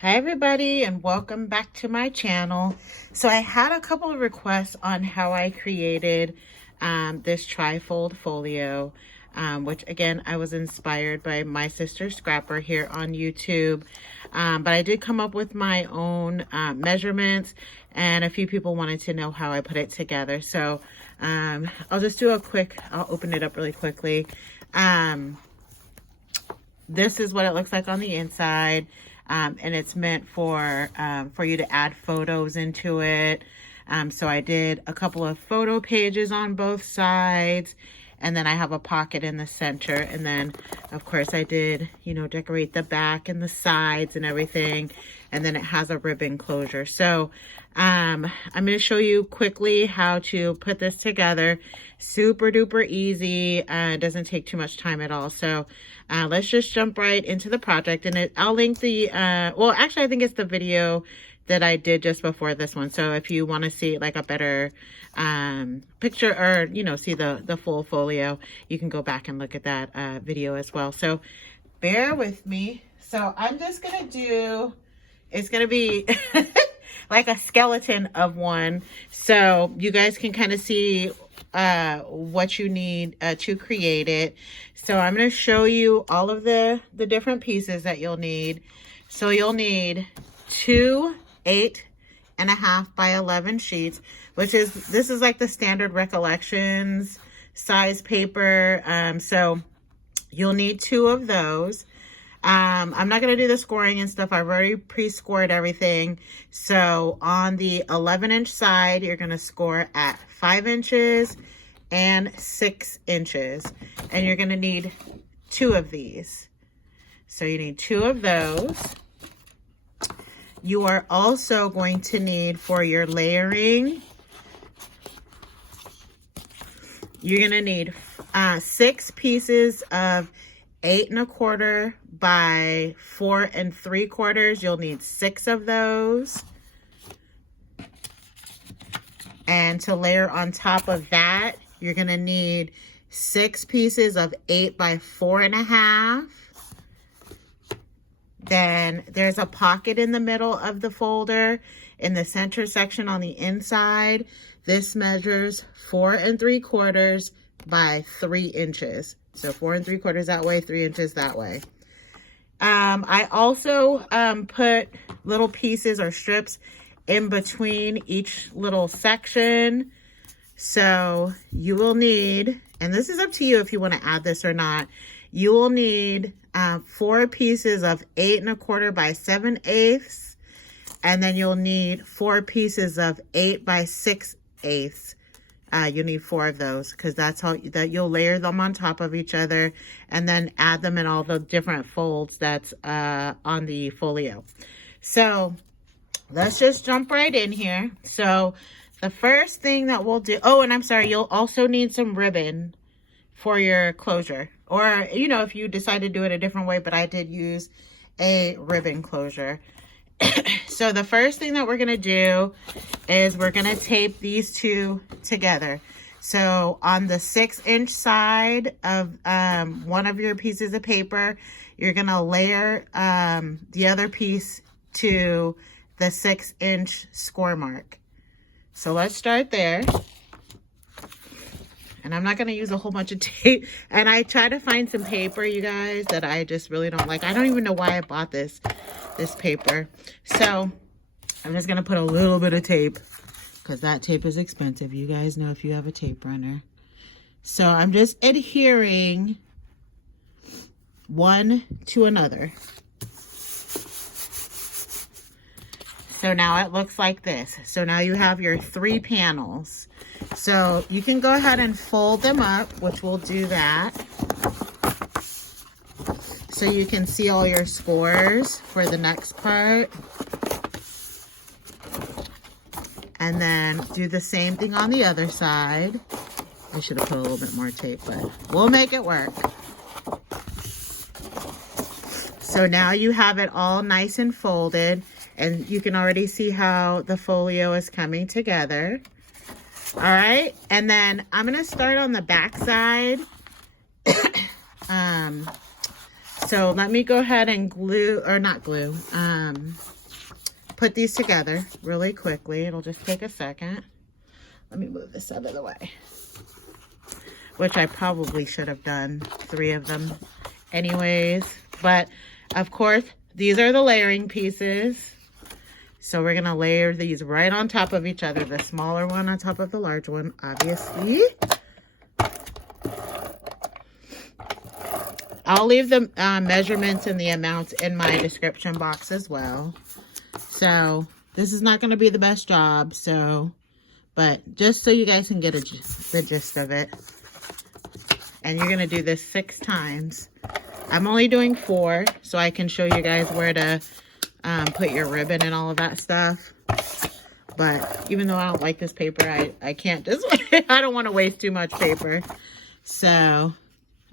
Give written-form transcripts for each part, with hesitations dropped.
Hi everybody, and welcome back to my channel. So I had a couple of requests on how I created this trifold folio, which again I was inspired by my sister Scrapper here on YouTube, but I did come up with my own measurements, and a few people wanted to know how I put it together. So I'll just do I'll open it up really quickly. This is what it looks like on the inside. And it's meant for you to add photos into it. So I did a couple of photo pages on both sides, and then I have a pocket in the center. And then of course I did, decorate the back and the sides and everything. And then it has a ribbon closure. So I'm going to show you quickly how to put this together. Super duper easy. It doesn't take too much time at all. So let's just jump right into the project. And I'll link the, well, actually, I think it's the video that I did just before this one. So if you want to see like a better picture, or, see the full folio, you can go back and look at that video as well. So bear with me. So I'm just going to do, it's going to be like a skeleton of one. So you guys can kind of see what you need to create it. So I'm going to show you all of the different pieces that you'll need. So you'll need 2 8.5 by 11 sheets, this is like the standard Recollections size paper. So you'll need 2 of those. I'm not going to do the scoring and stuff. I've already pre-scored everything. So on the 11-inch side, you're going to score at 5 inches and 6 inches. And you're going to need 2 of these. So you need 2 of those. You are also going to need, for your layering, you're going to need 6 pieces of 8 1/4 by 4 3/4. You'll need 6 of those. And to layer on top of that, you're going to need 6 pieces of 8 by 4 1/2. Then there's a pocket in the middle of the folder in the center section on the inside. This measures 4 3/4 by 3 inches. So 4 3/4 that way, 3 inches that way. I also put little pieces or strips in between each little section. So you will need, and this is up to you if you want to add this or not, you will need 4 pieces of 8 1/4 by 7/8. And then you'll need 4 pieces of 8 by 6/8. You'll need 4 of those, because that's how you'll layer them on top of each other and then add them in all the different folds that's on the folio. So let's just jump right in here. So the first thing that we'll do, oh, and I'm sorry, you'll also need some ribbon for your closure, or if you decide to do it a different way, but I did use a ribbon closure. So the first thing that we're going to do is we're going to tape these 2 together. So on the 6-inch side of one of your pieces of paper, you're going to layer the other piece to the 6-inch score mark. So let's start there. And I'm not going to use a whole bunch of tape. And I try to find some paper, you guys, that I just really don't like. I don't even know why I bought this paper. So I'm just going to put a little bit of tape, because that tape is expensive. You guys know if you have a tape runner. So I'm just adhering one to another. So now it looks like this. So now you have your 3 panels. So you can go ahead and fold them up, which we'll do that. So you can see all your scores for the next part. And then do the same thing on the other side. I should have put a little bit more tape, but we'll make it work. So now you have it all nice and folded, and you can already see how the folio is coming together. All right, and then I'm gonna start on the back side. So let me go ahead and glue, or not glue, put these together really quickly. It'll just take a second. Let me move this out of the way. Which I probably should have done 3 of them anyways. But of course, these are the layering pieces. So we're gonna layer these right on top of each other. The smaller one on top of the large one, obviously. I'll leave the measurements and the amounts in my description box as well. So this is not gonna be the best job, but just so you guys can get the gist of it. And you're gonna do this 6 times. I'm only doing 4, so I can show you guys where to put your ribbon and all of that stuff. But even though I don't like this paper, I can't just, I don't want to waste too much paper. So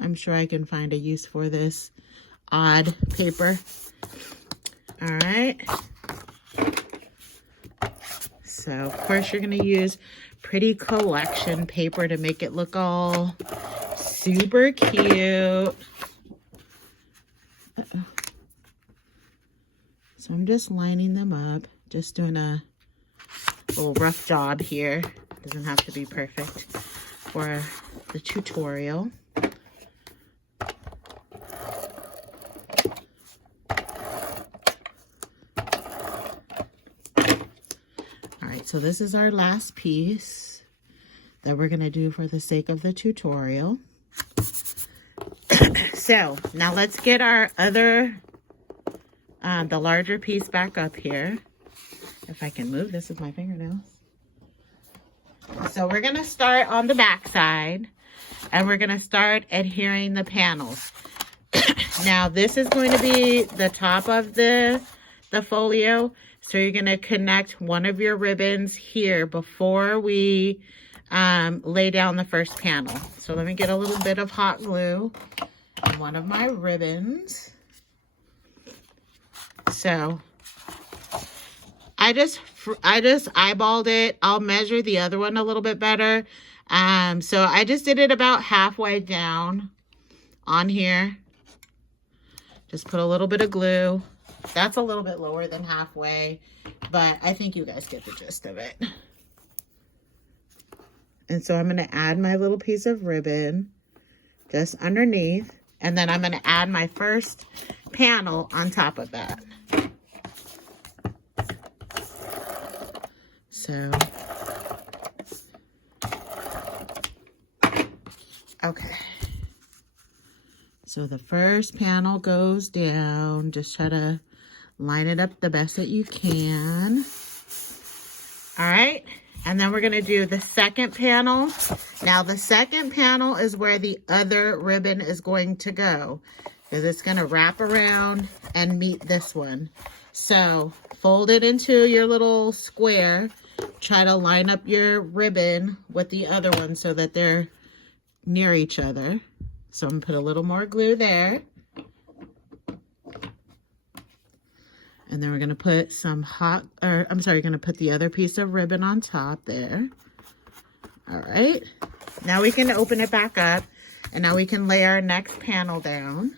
I'm sure I can find a use for this odd paper. All right. So of course you're going to use pretty collection paper to make it look all super cute. Uh-oh. So I'm just lining them up, just doing a little rough job here. Doesn't have to be perfect for the tutorial. All right, so this is our last piece that we're gonna do for the sake of the tutorial. So now let's get our other, the larger piece back up here. If I can move this with my fingernails. So we're gonna start on the back side and we're gonna start adhering the panels. Now this is going to be the top of the folio. So you're gonna connect one of your ribbons here before we lay down the first panel. So let me get a little bit of hot glue on one of my ribbons. So I just eyeballed it. I'll measure the other one a little bit better. So I just did it about halfway down on here. Just put a little bit of glue. That's a little bit lower than halfway, but I think you guys get the gist of it. And so I'm going to add my little piece of ribbon just underneath, and then I'm going to add my first panel on top of that. So, okay. So the first panel goes down. Just try to line it up the best that you can. All right. And then we're going to do the second panel. Now the second panel is where the other ribbon is going to go, because it's going to wrap around and meet this one. So fold it into your little square. Try to line up your ribbon with the other one so that they're near each other. So I'm going to put a little more glue there. And then we're going to put some going to put the other piece of ribbon on top there. All right. Now we can open it back up, and now we can lay our next panel down.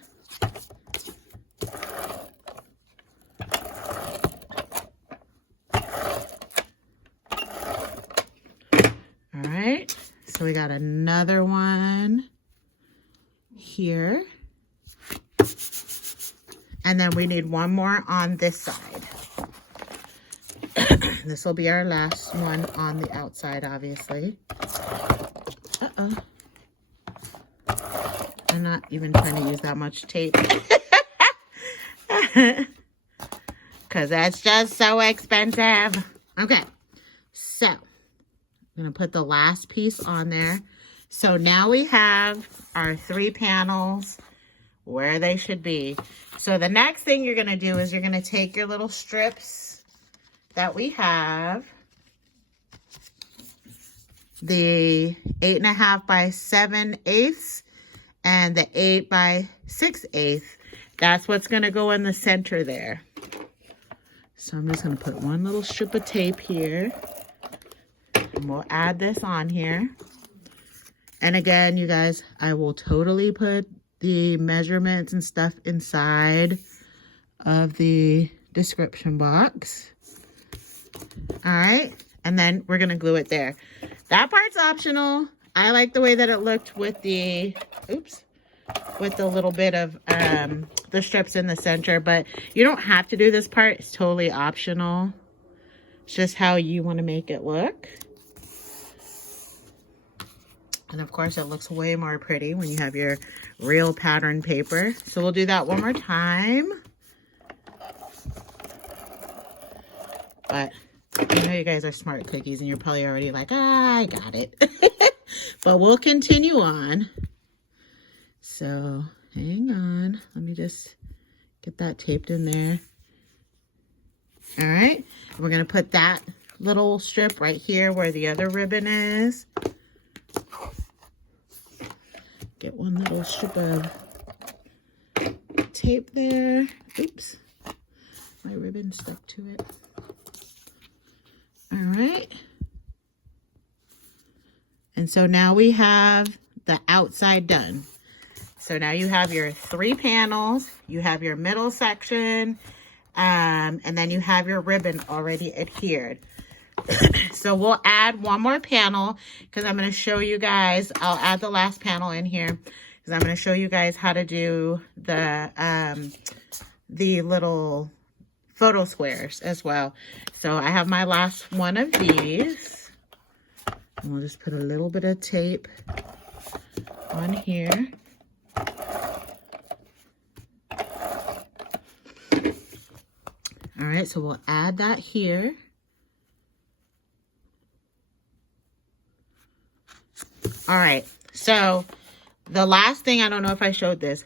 All right. So we got another one here. And then we need one more on this side. This will be our last one on the outside, obviously. Uh-oh. I'm not even trying to use that much tape. Because that's just so expensive. Okay. So, I'm going to put the last piece on there. So now we have our 3 panels where they should be. So the next thing you're going to do is you're going to take your little strips that we have, the 8.5 by 7/8 and the 8 by 6/8. That's what's going to go in the center there. So I'm just going to put one little strip of tape here, and we'll add this on here. And again, you guys, I will totally put the measurements and stuff inside of the description box. All right, and then we're gonna glue it there. That part's optional. I like the way that it looked with the, oops, with the little bit of the strips in the center, but you don't have to do this part. It's totally optional. It's just how you want to make it look. And of course, it looks way more pretty when you have your real pattern paper. So we'll do that one more time. But I know you guys are smart cookies and you're probably already like, ah, I got it. But we'll continue on. So hang on. Let me just get that taped in there. All right. We're going to put that little strip right here where the other ribbon is. Get one little strip of tape there. Oops. My ribbon stuck to it. All right. And so now we have the outside done. So now you have your 3 panels, you have your middle section, and then you have your ribbon already adhered. So we'll add one more panel because I'm going to show you guys, I'll add the last panel in here because I'm going to show you guys how to do the little photo squares as well. So I have my last one of these. And we'll just put a little bit of tape on here. All right, so we'll add that here. All right, so the last thing, I don't know if I showed this.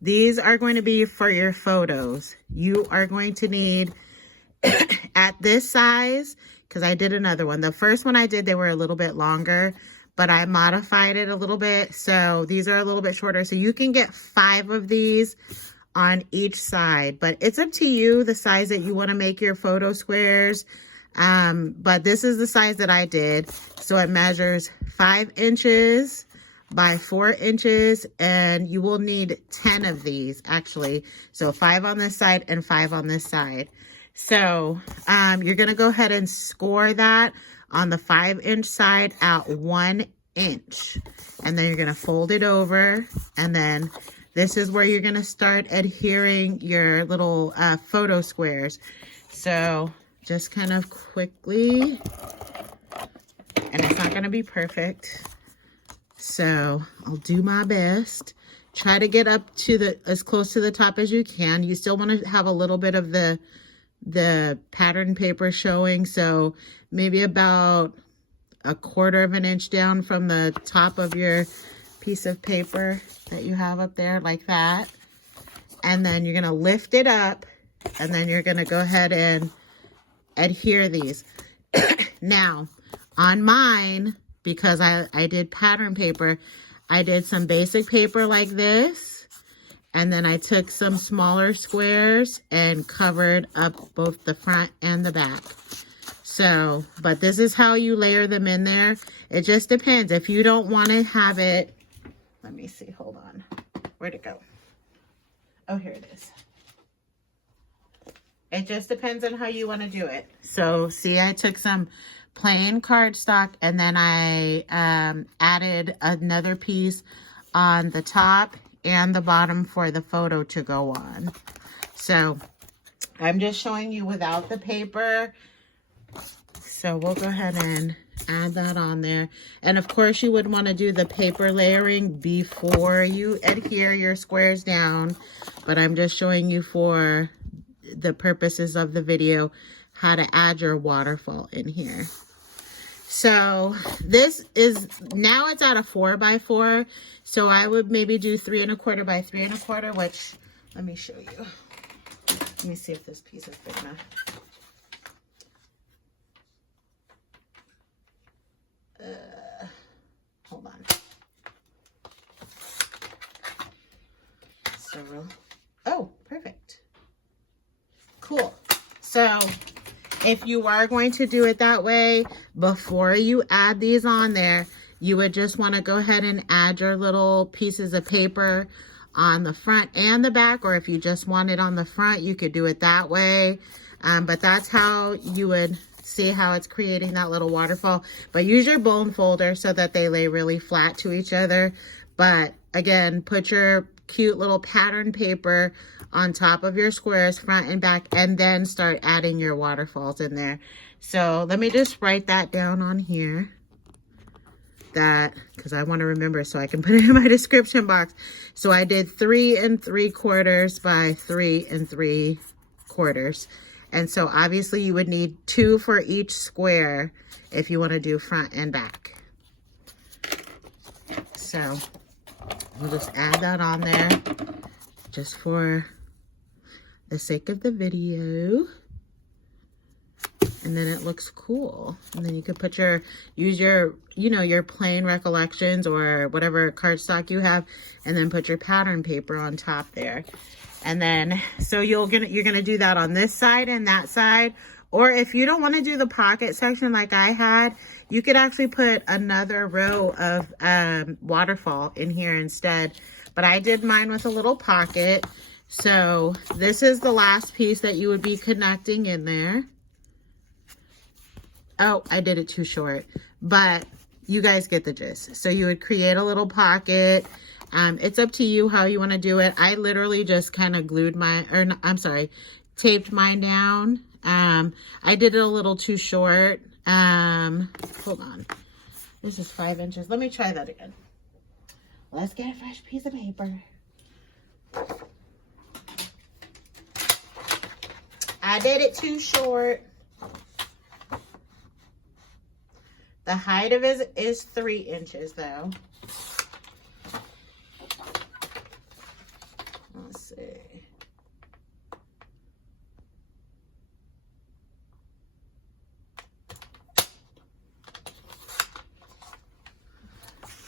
These are going to be for your photos. You are going to need, at this size, because I did another one. The first one I did, they were a little bit longer, but I modified it a little bit. So these are a little bit shorter. So you can get 5 of these on each side, but it's up to you, the size that you want to make your photo squares. But this is the size that I did. So it measures 5 inches by 4 inches, and you will need 10 of these actually. So 5 on this side and 5 on this side. So you're going to go ahead and score that on the 5-inch side at 1 inch. And then you're going to fold it over. And then this is where you're going to start adhering your little photo squares. So just kind of quickly, and it's not going to be perfect. So I'll do my best. Try to get up to as close to the top as you can. You still want to have a little bit of the pattern paper showing, so maybe about 1/4 of an inch down from the top of your piece of paper that you have up there, like that. And then you're going to lift it up, and then you're going to go ahead and adhere these. Now on mine, because I did pattern paper, I did some basic paper like this. And then I took some smaller squares and covered up both the front and the back. So, but this is how you layer them in there. It just depends. If you don't want to have it, let me see, hold on. Where'd it go? Oh, here it is. It just depends on how you want to do it. So, see, I took some plain cardstock and then I added another piece on the top and the bottom for the photo to go on. So I'm just showing you without the paper. So we'll go ahead and add that on there. And of course you would want to do the paper layering before you adhere your squares down. But I'm just showing you for the purposes of the video how to add your waterfall in here. So this is, now it's at a 4x4. So I would maybe do 3 1/4 by 3 1/4, which, let me show you. Let me see if this piece is big enough. Hold on. So, oh, perfect. Cool. So if you are going to do it that way, before you add these on there, you would just want to go ahead and add your little pieces of paper on the front and the back, or if you just want it on the front, you could do it that way. But that's how you would see how it's creating that little waterfall. But use your bone folder so that they lay really flat to each other. But again, put your cute little pattern paper on top of your squares, front and back, and then start adding your waterfalls in there. So let me just write that down on here. That, because I want to remember so I can put it in my description box. So I did 3 3/4 by 3 3/4. And so obviously you would need 2 for each square if you want to do front and back. So we'll just add that on there just for the sake of the video. And then it looks cool. And then you could put use your, your plain recollections or whatever cardstock you have, and then put your pattern paper on top there. And then, so you're gonna do that on this side and that side. Or if you don't want to do the pocket section like I had, you could actually put another row of waterfall in here instead. But I did mine with a little pocket. So this is the last piece that you would be connecting in there. Oh, I did it too short, but you guys get the gist. So you would create a little pocket. It's up to you how you want to do it. I literally just kind of taped mine down. I did it a little too short. Hold on. This is 5 inches. Let me try that again. Let's get a fresh piece of paper. I did it too short. The height of it is 3 inches though. Let's see.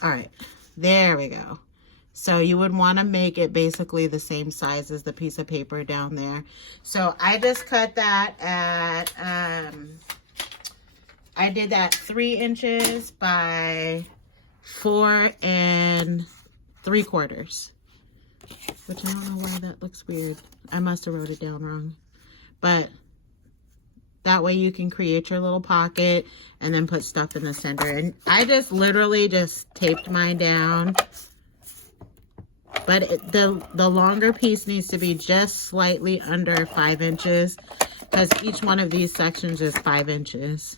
All right, there we go. So you would want to make it basically the same size as the piece of paper down there. So I just cut that at, I did that 3 inches by 4 3/4. Which I don't know why that looks weird. I must have wrote it down wrong. But that way you can create your little pocket and then put stuff in the center. And I just literally just taped mine down. But the longer piece needs to be just slightly under 5 inches because each one of these sections is 5 inches.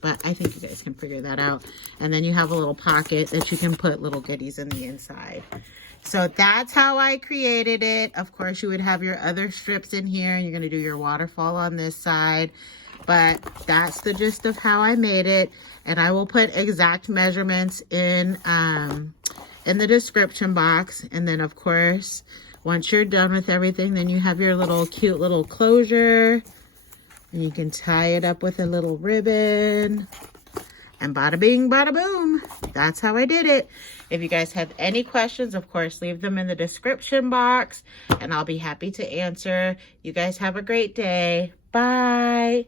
But I think you guys can figure that out. And then you have a little pocket that you can put little goodies in the inside. So that's how I created it. Of course, you would have your other strips in here. You're going to do your waterfall on this side. But that's the gist of how I made it. And I will put exact measurements in the description box. And then, of course, once you're done with everything, then you have your little cute little closure. And you can tie it up with a little ribbon. And bada bing, bada boom. That's how I did it. If you guys have any questions, of course, leave them in the description box. And I'll be happy to answer. You guys have a great day. Bye.